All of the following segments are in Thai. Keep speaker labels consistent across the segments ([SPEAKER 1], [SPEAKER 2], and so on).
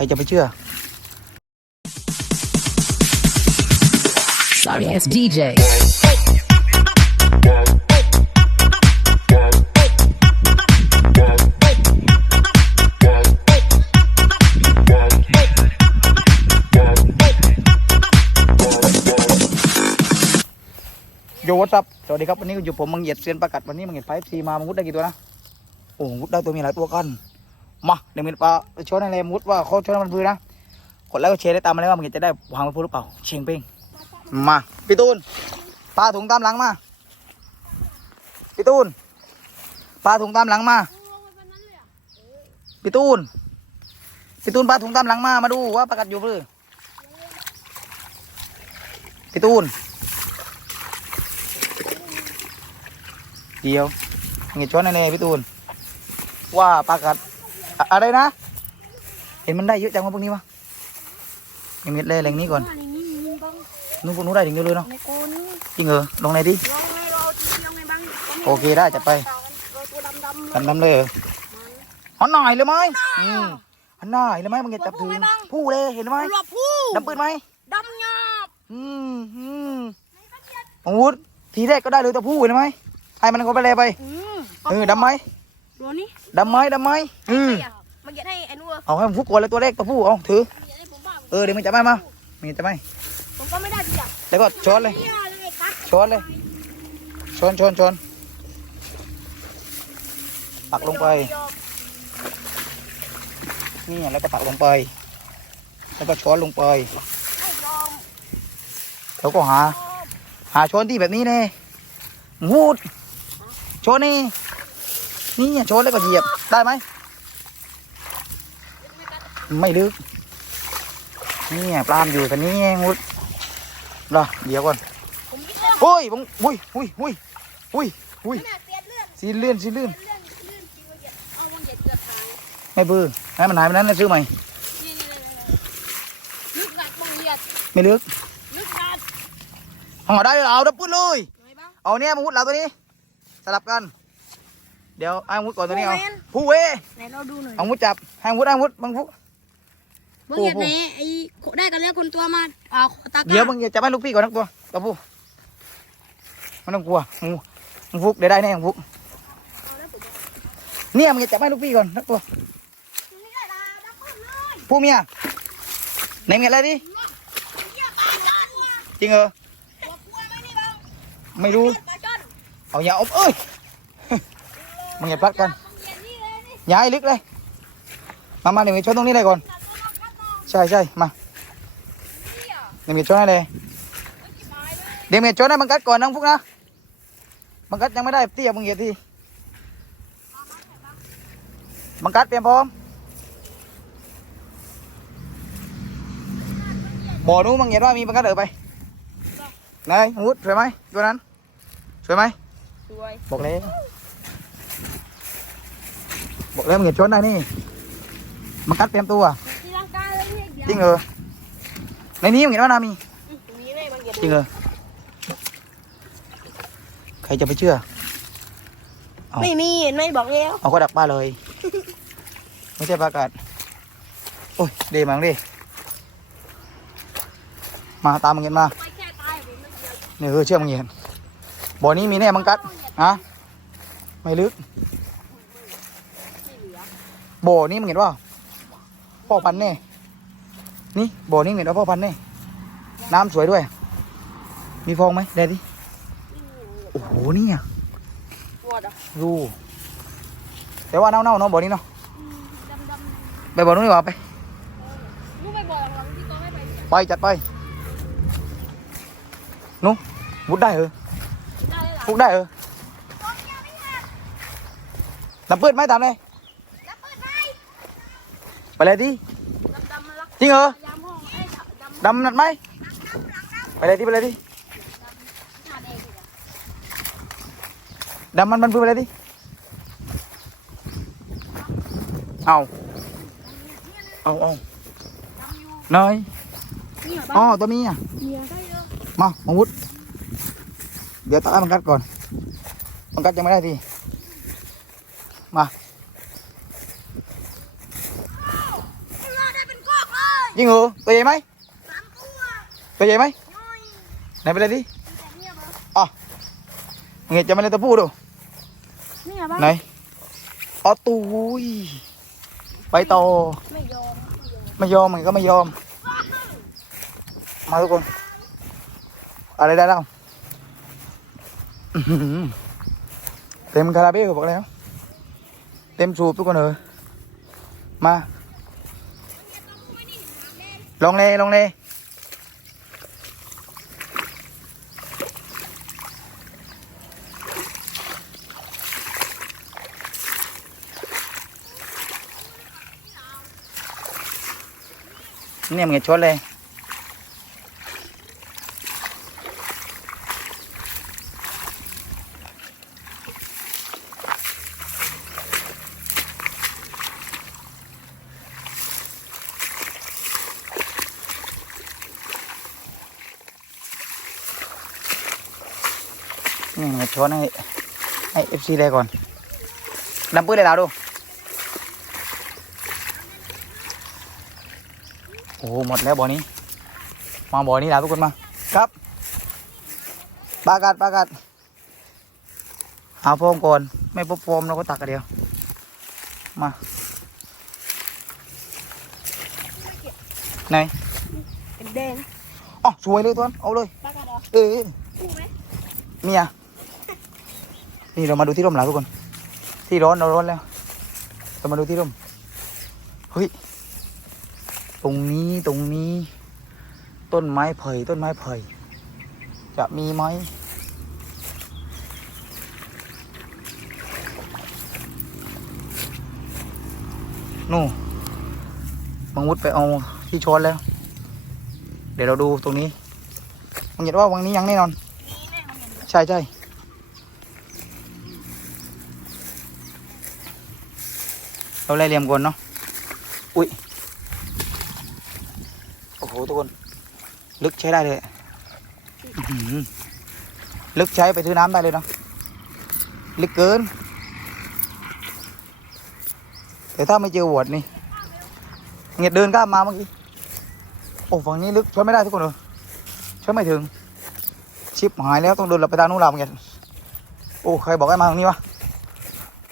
[SPEAKER 1] รจะไปเชื่อ
[SPEAKER 2] Sorry ass DJ.
[SPEAKER 1] โยวัสดีสวัสดีครับ วันนี้อยู่ผมมังเหยียดเซียนประกัดวันนี้มังเหยียดไฟซีมามังมุดได้กี่ตัวนะ โอ้มังมุดได้ตัวมีหลายตัวกัน มาเดี๋ยวมีปลาชนอะไรมุดว่าเขาชนมันพื้นนะกดแล้วก็แชร์ได้ตามมาเลยว่ามังเหยียดจะได้วางมันพื้นหรือเปล่า เชียงเป้งมาพี่ตูนปลาถุงตามหลังมาพี่ตูนปลาถุงตามหลังมาพี่ตูนพี่ตูนปลาถุงตามหลังมามาดูว่าประกัดอยู่หรือพี่ตูนเดียวเงี้ยช้อนแน่ๆพี่ตูนว่าปลากัด อะอะไรนะ เห็นมันได้เยอะจังวะพวกนี้วะยังมีแร่แหล่งนี้ก่อนนู้นพวกนู้นได้ถึงเยอะเลยเนาะจริงเหรอลงไหนดิโอเคได้จัดไปกันดำเลยเหรอหันหน่อยเลยไหมอืมหันหน่อยเลยไหมมึงจะจับถึงผู้เลยเห็นไหม
[SPEAKER 3] หลบผู้
[SPEAKER 1] ดำปืนไหม
[SPEAKER 3] ดำหยาบ
[SPEAKER 1] อืมอืมอาวุธทีแรกก็ได้เลยตัวผู้เห็นไหมให้มันก็ไปเลยไป
[SPEAKER 3] อืม
[SPEAKER 1] เออดำไหม
[SPEAKER 3] ตัวนี้
[SPEAKER 1] ดำไหมดำไหมอืม
[SPEAKER 3] มาเก็บให้ไอ้นู่น
[SPEAKER 1] เอาให้มันฟุกก่อนเลยตัวเล็กตัวผู้เอาถือ
[SPEAKER 3] เก็บให้ผมบ้าง
[SPEAKER 1] เออเดี๋ยวมันจะไม่มามันจะไม่
[SPEAKER 3] ผมก็ไม่ได้ดิจ้ะ
[SPEAKER 1] แล้วก็ช้อนเลย
[SPEAKER 3] เนี่ยเลยครับ
[SPEAKER 1] ช้อนเลยช้อนช้อนช้อนตักลงไปนี่แล้วก็ตักลงไป แล้วก็ช้อนลงไป
[SPEAKER 3] ไม่ยอม
[SPEAKER 1] แล้วก็หา หาช้อนที่แบบนี้เน่วูดช้อนนี่ นี่ช้อนแล้วก็เหยียบได้ไหมไม่ลึกนี่ปลามอยู่กันนี้เองวุดรอเดี๋ยวก่อน
[SPEAKER 3] ผมคิดว่า
[SPEAKER 1] โอ้ยบังอุ้ยอุ้ยอุ้ยอุ้ยอุ้ย
[SPEAKER 3] ขนาดเสียเลือด
[SPEAKER 1] สีเลื่อนสีเลื่อน
[SPEAKER 3] เลือดเลือดจริงเลยเอาวางเหยียดเกือบหาย
[SPEAKER 1] ไม่บื้อให้มันหายไปนั้นแล้วซื้อใหม่
[SPEAKER 3] นี่นี่นี่ลึกกัดวางเหยียด
[SPEAKER 1] ไม่ลึก
[SPEAKER 3] ลึกกัด
[SPEAKER 1] เอาได้เลยเอาดับปืนเลย
[SPEAKER 3] ไหนบ้าง
[SPEAKER 1] เอาเนี่ยมังมุดเราตัวนี้สลับกัน เดี๋ยวไอ้มังมุดก่อนตัวนี้เอา
[SPEAKER 3] ผู้เว้น
[SPEAKER 1] ผู้เว้
[SPEAKER 3] ไหนเราดูหน่อย
[SPEAKER 1] เอามุดจับให้มุดให้มุดบังฟุก
[SPEAKER 3] วางเหยียดไหนไอ้ได้กันแล้วคนตัวมาอ่าตา
[SPEAKER 1] เดี๋ยวมึงอย่าจับให้ลูกพี่ก่อนนะตัวตัวผู้ไม่ต้องกลัวมึงมึงฟุกเดี๋ยวได้แน่มึงฟุกเนี่ยมึงอย่าจับให้ลูกพี่ก่อนนะตัว
[SPEAKER 3] นี่ได้ละดับเบิ้ลเลย
[SPEAKER 1] ผู้เมียไหนเมียอะไรดิ
[SPEAKER 3] เหยียบปลาช่อนว่ะ
[SPEAKER 1] จริงเหรอ
[SPEAKER 3] หัวกล้วยไหมนี่บ้าง
[SPEAKER 1] ไม่รู้
[SPEAKER 3] ปลาช่อน
[SPEAKER 1] เอาอย่าอมเอ้ย มึงอย่าพลัดกัน
[SPEAKER 3] วางเหยียดนี่เลยนี่
[SPEAKER 1] อย่าให้ลึกเลย มามาเดี๋ยวมีช้อนตรงนี้เลยก่อน ใช่ใช่มาเดี๋ยวมีช้อนให้เลยเดี๋ยวมีช้อนให้บังกัดก่อนนะฟุกนะบังกัดยังไม่ได้เตี้ยมึงเหยียดทีบังกัดเตรียมพร้อมบ่อนู้นมึงเหยียดว่ามีบังกัดเออไปไหนมุดสวยไหมตัวนั้นสวยไหม
[SPEAKER 3] สวย
[SPEAKER 1] บอกเลย บอกแล้วมึงเหยียดช้อนได้นี่บังกัดเตรียมตัว
[SPEAKER 3] ตีลังกาเลยนี่เดี๋ยว
[SPEAKER 1] จริงเหรอในนี้มึงเห็นว่านามี
[SPEAKER 3] ตรงนี้เลยบางเหยียด
[SPEAKER 1] จริงเหรอใครจะไปเชื่อ เอา
[SPEAKER 3] ไม่มีเห็นไหมบอกแล้ว
[SPEAKER 1] เอาก็ดักปลาเลย ไม่ใช่ปลากัดโอ้ยเดมังดิมาตามมึงเห็นมา
[SPEAKER 3] ไม่แค่ตายผมไม่เกี่ยว
[SPEAKER 1] เนี่ยเออเชื่อมึงเห็นบ่อนี้มีแน่มังกัดฮะไม่ลึก
[SPEAKER 3] ที่เหลื อ
[SPEAKER 1] บ่อนี้มึงเห็นว่าพ่อพันธุ์แน่นี่บ่อนี้มึงเห็นว่าพ่อพันธุ์แน่น้ำสวยด้วย มีฟองไหมเดี๋ยวดิโอ้โหเนี่ย
[SPEAKER 3] ปวดอะ
[SPEAKER 1] รูแต่ว่าเน่าๆเนาะบ่อนี้เนาะ
[SPEAKER 3] ดำด
[SPEAKER 1] ไปบ่อนู้นดีกว่าไปำ
[SPEAKER 3] รู้ไปบอกหลังที่ก็ให้ไปเนี่ย
[SPEAKER 1] ไปจัดไปนุ๊มุดได้เหรอ
[SPEAKER 3] ได้เลยเหรอ
[SPEAKER 1] ฟุกได้เหรอน้ำปืดไหมตามเลย
[SPEAKER 3] แล้วเปิดไหม
[SPEAKER 1] ไปเลยดิ
[SPEAKER 3] ดำดำมาลัก
[SPEAKER 1] จริงเหรอยา
[SPEAKER 3] มห้องไอ้ดำดำ
[SPEAKER 1] ดำนัดไหมไปเลยดิไปเลยดิ
[SPEAKER 3] หน้าแดงเลยอะ
[SPEAKER 1] ดำมันมันปืนไปเลยดิเอาเอาเอา
[SPEAKER 3] ดำอยู่
[SPEAKER 1] หน่อย
[SPEAKER 3] เนี่ย
[SPEAKER 1] อ๋อ
[SPEAKER 3] บ้าง
[SPEAKER 1] ตัวนี้อะ
[SPEAKER 3] เนี่ยได้เยอะ
[SPEAKER 1] มามังวุดเดี๋ยวตักให้มันกัดก่อนมันกัดยังไม่ได้ทีมา
[SPEAKER 3] เราได้เป็นก้อ
[SPEAKER 1] จริงเหรอตัวใหญ่ไหมตัวใหญ่ไหมไหนไปเลยดิอ๋อเงี้ยจะมาเล่นตะปูดู
[SPEAKER 3] เนี่ยบ้
[SPEAKER 1] ล้วอื้อหือเลยลงเลยลองเลยเนี่ยมึงอย่าชดเลย นี่มึงอย่าชดให้ให้เอฟซีได้ก่อนดำปื้ดเลยดาวดู โอ้โหหมดแล้วบ่อนี้ มาบ่อนี้แล้วทุกคนมา ครับปลากัดปลากัดหาโฟมก่อน ไม่พบโฟมเราก็ตักกันเดียว มาไหน
[SPEAKER 3] เป็นแดง
[SPEAKER 1] อ๋อสวยเลยตัวนั้นเอาเลย
[SPEAKER 3] ปลากระดอ
[SPEAKER 1] เออ
[SPEAKER 3] คู่ไหม
[SPEAKER 1] เมีย นี่เรามาดูที่ร่มหลาทุกคน ที่ร้อนเราร้อนแล้ว เรามาดูที่ร่ม เฮ้ย ตรงนี้ตรงนี้ ต้นไม้ไผ่ต้นไม้ไผ่จะมีไหมนู่นบังวุฒไปเอาที่ช้อนแล้ว เดี๋ยวเราดูตรงนี้ มันเห็นว่าวังนี้ยังแน่นอน
[SPEAKER 3] นี่แน่มันเห็น
[SPEAKER 1] ใช่ใช่ เราไล่เหลี่ยมก่อนเนาะ อุ้ย โอ้โหทุกคน ลึกใช้ได้เลย ลึกใช้ไปซื้อน้ำได้เลยเนาะ ลึกเกิน แต่ถ้าไม่เจอหวดนี่ เงียดเดินข้ามมาเมื่อกี้ โอ้ฝั่งนี้ลึกช่วยไม่ได้ทุกคนเลยช่วยไม่ถึง ชิปหายแล้วต้องเดินเราไปทางนู้นเราเหมือโอ้ใครบอกให้มาทางนี้วะ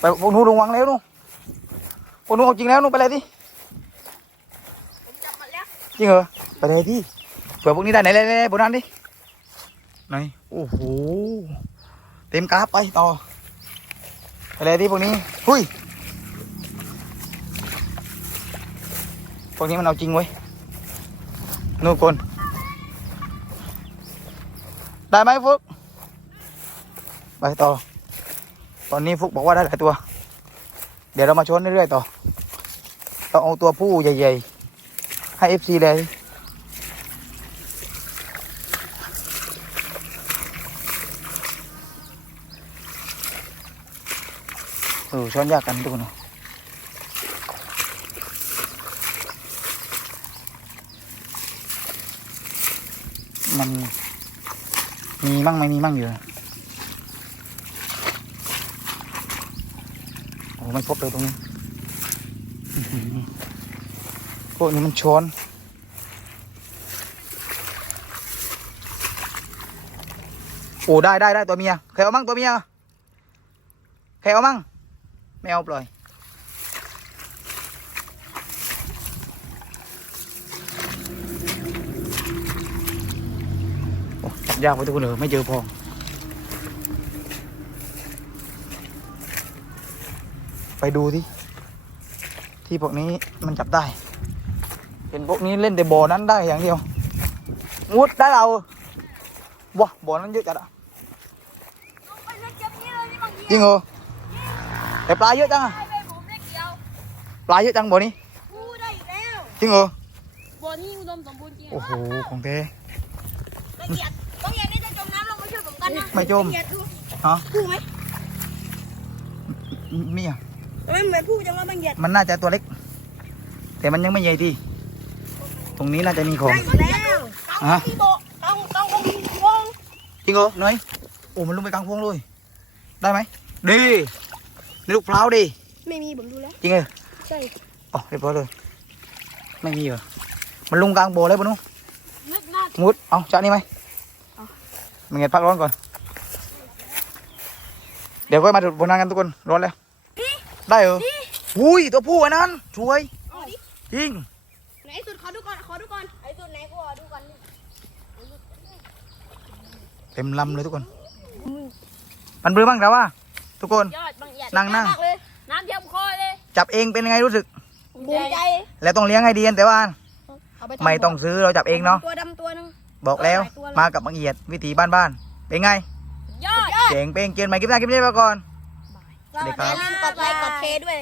[SPEAKER 1] ไปพวกนู้นระวังแล้วนู้น พวกนู้นเอาจริงแล้วนู้นไปเลยดิ
[SPEAKER 3] ผมจับมันแล้ว
[SPEAKER 1] จริงเหรอไปเลยที่เผื่อพวกนี้ได้ไหนเลยเลยบนนั้นดิไหนโอ้โหเต็มกราฟไปต่อไปเลยที่พวกนี้หุยพวกนี้มันเอาจริงเว้ยนู่นคนได้ไหมฟุกไปต่อ ตอนนี้ฟุกบอกว่าได้หลายตัว เดี๋ยวเรามาชนเรื่อยๆต่อ ต้องเอาตัวผู้ใหญ่ ๆ ให้เอฟซีเลย เออช้อนยากกันทุนเนอะมัน มีมั่งไม่มีมั่งอยู่โอ้ไม่พบเลยตรงนี้ พวกนี้มันช้อนโอ้ได้ได้ได้ตัวเมียใครเอามั่งตัวเมียใครเอามั่งไม่เอาปล่อยจับยากไปทุกคนเลยไม่เจอพองไปดูที่ ที่พวกนี้มันจับได้ เห็นพวกนี้เล่นแต่บ่อนั้นได้อย่างเดียวมุดได้เราว้าบ่อนั้นเยอะจัดอะ
[SPEAKER 3] ไปเล่นเกมนี้เลยนี่บางที
[SPEAKER 1] จริงเหรอแต่ปลาเยอะจังอะ
[SPEAKER 3] ได้ไปผมได้เกี่ยว
[SPEAKER 1] ปลาเยอะจังบ่อนี้
[SPEAKER 3] กู้ได้อีกแล้ว
[SPEAKER 1] จริงเหรอ
[SPEAKER 3] บ่อนี้อุดมสมบูรณ์จริง
[SPEAKER 1] โอ้โหของแท้
[SPEAKER 3] ละเอียดบางอย่างนี่จะจมน้ำลงมาช่วยผมกันนะ
[SPEAKER 1] ไม่จม
[SPEAKER 3] ละเอียดดู
[SPEAKER 1] ฮะ
[SPEAKER 3] กู้ไหม
[SPEAKER 1] มีอะ
[SPEAKER 3] ทำไมเหมือนผู้จังว่าบางอย่าง
[SPEAKER 1] มันน่าจะตัวเล็ก แต่มันยังไม่ใหญ่ที่ตรงนี้น่าจะมีของ
[SPEAKER 3] ได้อีกแล้วต้อง
[SPEAKER 1] ฮะ
[SPEAKER 3] มีโบะต้องต้องก็มีวง
[SPEAKER 1] จริงเหรอหน่อยโอ้มันลงไปกลางพวงเลย ได้ไหมดีนี่ลูกพร้าวดิ
[SPEAKER 3] ไม่มีผมดูแล้ว
[SPEAKER 1] จริงเหรอ
[SPEAKER 3] ใช่
[SPEAKER 1] อ๋อเรียบร้อยเลยไม่มีเหรอมันลุงกลางโบเลยปะนุ
[SPEAKER 3] นึกหน้า
[SPEAKER 1] มุดเอาจากนี่ไหมมึงเงียพักร้อนก่อน เดี๋ยวก็มาดูบนนั้นกันทุกคนร้อนแล้ว ได้เหรออุ้ยตัวผู้อันนั้นสวย
[SPEAKER 3] เอาดิ
[SPEAKER 1] จริง
[SPEAKER 3] ไหนสุดขอดูก่อนขอดูก่อนไอ้สุดไหนกูขอดูก่อน
[SPEAKER 1] เต็มลำเลยทุกคน มันเบื่อบ้างแต่ว่าทุกคน
[SPEAKER 3] ยอดบางเอียด
[SPEAKER 1] นั่งนั่ง
[SPEAKER 3] มากเลยน้ำเทียมคอเลย
[SPEAKER 1] จับเองเป็นไงรู้สึก
[SPEAKER 3] ภูมิใจ
[SPEAKER 1] แล้วต้องเลี้ยงให้ดีแต่ว่า
[SPEAKER 3] เอาปทำ
[SPEAKER 1] ไม่ต้องซื้อเราจับเองเนาะ
[SPEAKER 3] ตัวดำตัวหนึง
[SPEAKER 1] บอกแล้ว
[SPEAKER 3] หลายตัวเลย
[SPEAKER 1] มากับบางเอียดวิถีบ้านๆเป็นไง
[SPEAKER 3] ยอด
[SPEAKER 1] เจ๋งเป้งเกียนใหม่คลิปหน้าคลิปนี้ไปก่อน สวัสดีครับ
[SPEAKER 3] อย่าลืมกดไลค์กดแชร์ด้วย